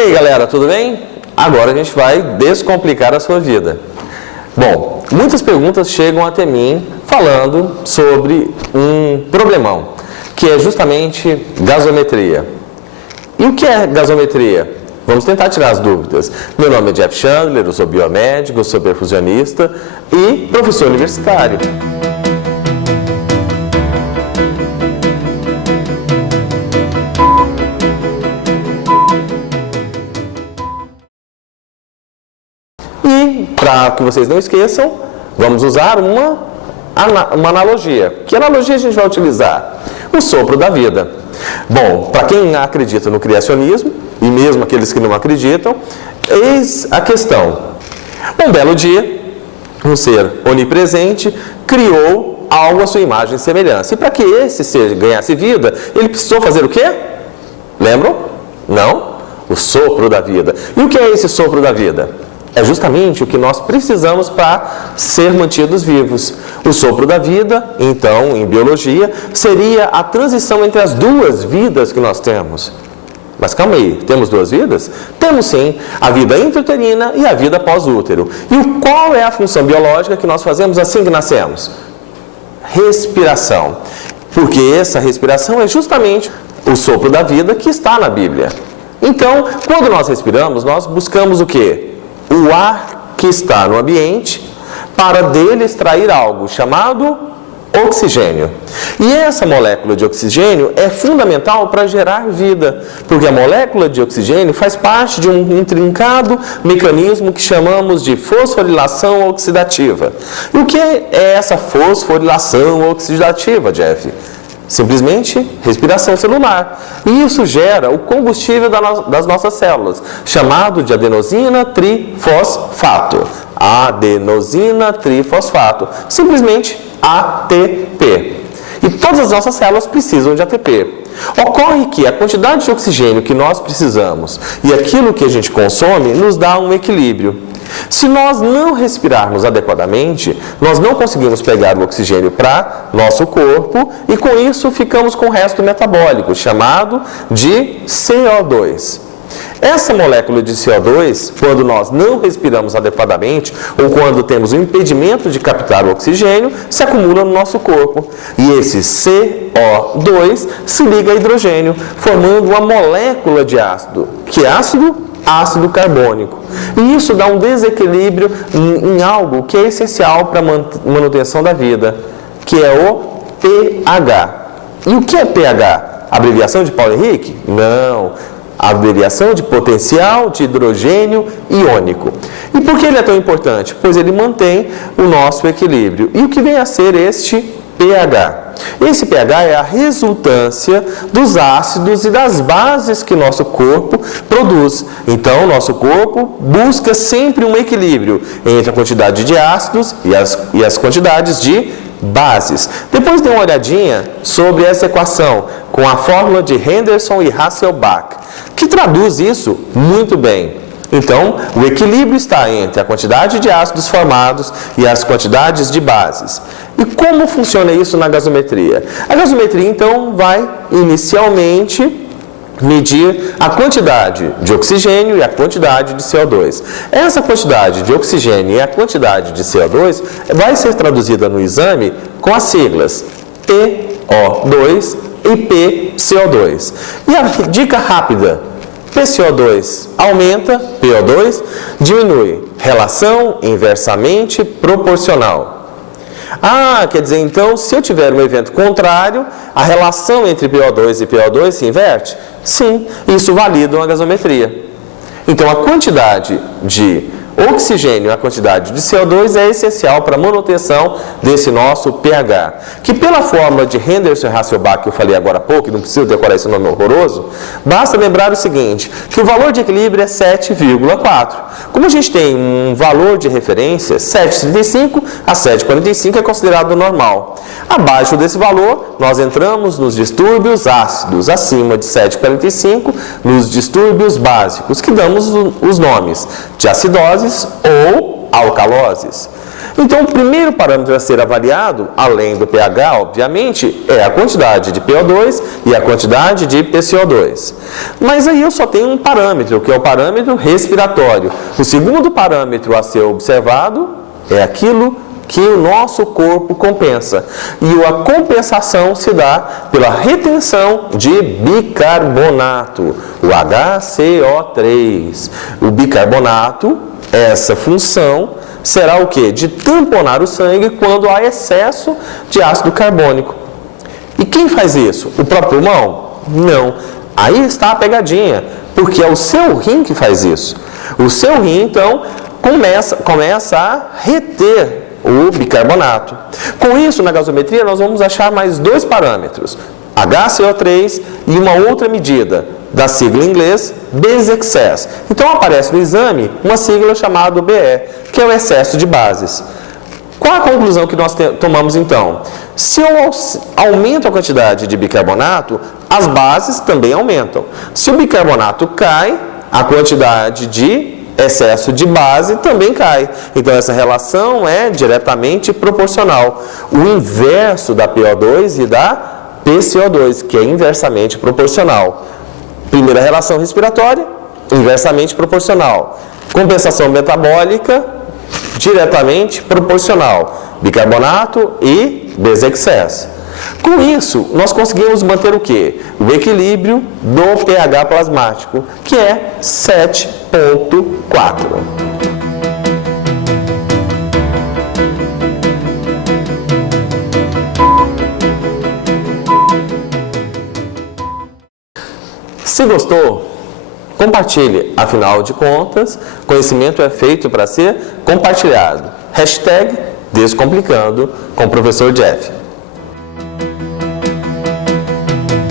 aí, galera, tudo bem? Agora a gente vai descomplicar a sua vida. Bom, muitas perguntas chegam até mim falando sobre um problemão, que é justamente gasometria. E o que é gasometria? Vamos tentar tirar as dúvidas. Meu nome é Jeff Chandler, eu sou biomédico, sou perfusionista e professor universitário. E, para que vocês não esqueçam, vamos usar uma analogia. Que analogia a gente vai utilizar? O sopro da vida. Bom, para quem acredita no criacionismo, e mesmo aqueles que não acreditam, eis a questão. Um belo dia, um ser onipresente criou algo à sua imagem e semelhança. E para que esse ser ganhasse vida, ele precisou fazer o quê? Lembram? Não? O sopro da vida. E o que é esse sopro da vida? É justamente o que nós precisamos para ser mantidos vivos. O sopro da vida, então, em biologia, seria a transição entre as duas vidas que nós temos. Mas calma aí, temos duas vidas? Temos sim, a vida intrauterina e a vida pós-útero. E qual é a função biológica que nós fazemos assim que nascemos? Respiração. Porque essa respiração é justamente o sopro da vida que está na Bíblia. Então, quando nós respiramos, nós buscamos o quê? O ar que está no ambiente para dele extrair algo chamado oxigênio. E essa molécula de oxigênio é fundamental para gerar vida, porque a molécula de oxigênio faz parte de um intrincado mecanismo que chamamos de fosforilação oxidativa. E o que é essa fosforilação oxidativa, Jeff? Simplesmente respiração celular. E isso gera o combustível das nossas células, chamado de adenosina trifosfato. Adenosina trifosfato. Simplesmente ATP. E todas as nossas células precisam de ATP. Ocorre que a quantidade de oxigênio que nós precisamos e aquilo que a gente consome nos dá um equilíbrio. Se nós não respirarmos adequadamente, nós não conseguimos pegar o oxigênio para nosso corpo e com isso ficamos com o resto metabólico, chamado de CO2. Essa molécula de CO2, quando nós não respiramos adequadamente ou quando temos um impedimento de captar o oxigênio, se acumula no nosso corpo. E esse CO2 se liga a hidrogênio, formando uma molécula de ácido. Que ácido? Ácido carbônico. E isso dá um desequilíbrio em algo que é essencial para a manutenção da vida, que é o pH. E o que é pH? Abreviação de Paulo Henrique? Não. Abreviação de potencial de hidrogênio iônico. E por que ele é tão importante? Pois ele mantém o nosso equilíbrio. E o que vem a ser este pH? Esse pH é a resultância dos ácidos e das bases que nosso corpo produz. Então, nosso corpo busca sempre um equilíbrio entre a quantidade de ácidos e as quantidades de bases. Depois dê uma olhadinha sobre essa equação com a fórmula de Henderson e Hasselbalch, que traduz isso muito bem. Então, o equilíbrio está entre a quantidade de ácidos formados e as quantidades de bases. E como funciona isso na gasometria? A gasometria, então, vai inicialmente medir a quantidade de oxigênio e a quantidade de CO2. Essa quantidade de oxigênio e a quantidade de CO2 vai ser traduzida no exame com as siglas PO2 e PCO2. E a dica rápida: PCO2 aumenta, PO2 diminui. Relação inversamente proporcional. Ah, quer dizer, então, se eu tiver um evento contrário, a relação entre PO2 e PO2 se inverte? Sim, isso valida uma gasometria. Então, a quantidade de oxigênio e a quantidade de CO2 é essencial para a manutenção desse nosso pH, que pela fórmula de Henderson e Hasselbalch que eu falei agora há pouco, e não preciso decorar esse nome horroroso, basta lembrar o seguinte, que o valor de equilíbrio é 7,4. Como a gente tem um valor de referência, 7,35 a 7,45 é considerado normal. Abaixo desse valor, nós entramos nos distúrbios ácidos, acima de 7,45 nos distúrbios básicos, que damos os nomes de acidoses ou alcaloses. Então, o primeiro parâmetro a ser avaliado, além do pH, obviamente, é a quantidade de PO2 e a quantidade de PCO2. Mas aí eu só tenho um parâmetro, que é o parâmetro respiratório. O segundo parâmetro a ser observado é aquilo que o nosso corpo compensa. E a compensação se dá pela retenção de bicarbonato, o HCO3. O bicarbonato, essa função será o quê? De tamponar o sangue quando há excesso de ácido carbônico. E quem faz isso? O próprio pulmão? Não. Aí está a pegadinha, porque é o seu rim que faz isso. O seu rim, então, começa a reter o bicarbonato. Com isso, na gasometria, nós vamos achar mais dois parâmetros, HCO3 e uma outra medida, da sigla em inglês, Base Excess. Então, aparece no exame uma sigla chamada BE, que é o excesso de bases. Qual a conclusão que nós tomamos, então? Se eu aumento a quantidade de bicarbonato, as bases também aumentam. Se o bicarbonato cai, a quantidade de excesso de base também cai. Então, essa relação é diretamente proporcional. O inverso da PO2 e da PCO2, que é inversamente proporcional. Primeira relação respiratória, inversamente proporcional. Compensação metabólica, diretamente proporcional. Bicarbonato e Base-Excess. Com isso, nós conseguimos manter o quê? O equilíbrio do pH plasmático, que é 7,4. Se gostou, compartilhe. Afinal de contas, conhecimento é feito para ser compartilhado. #Descomplicando com o professor Jeff.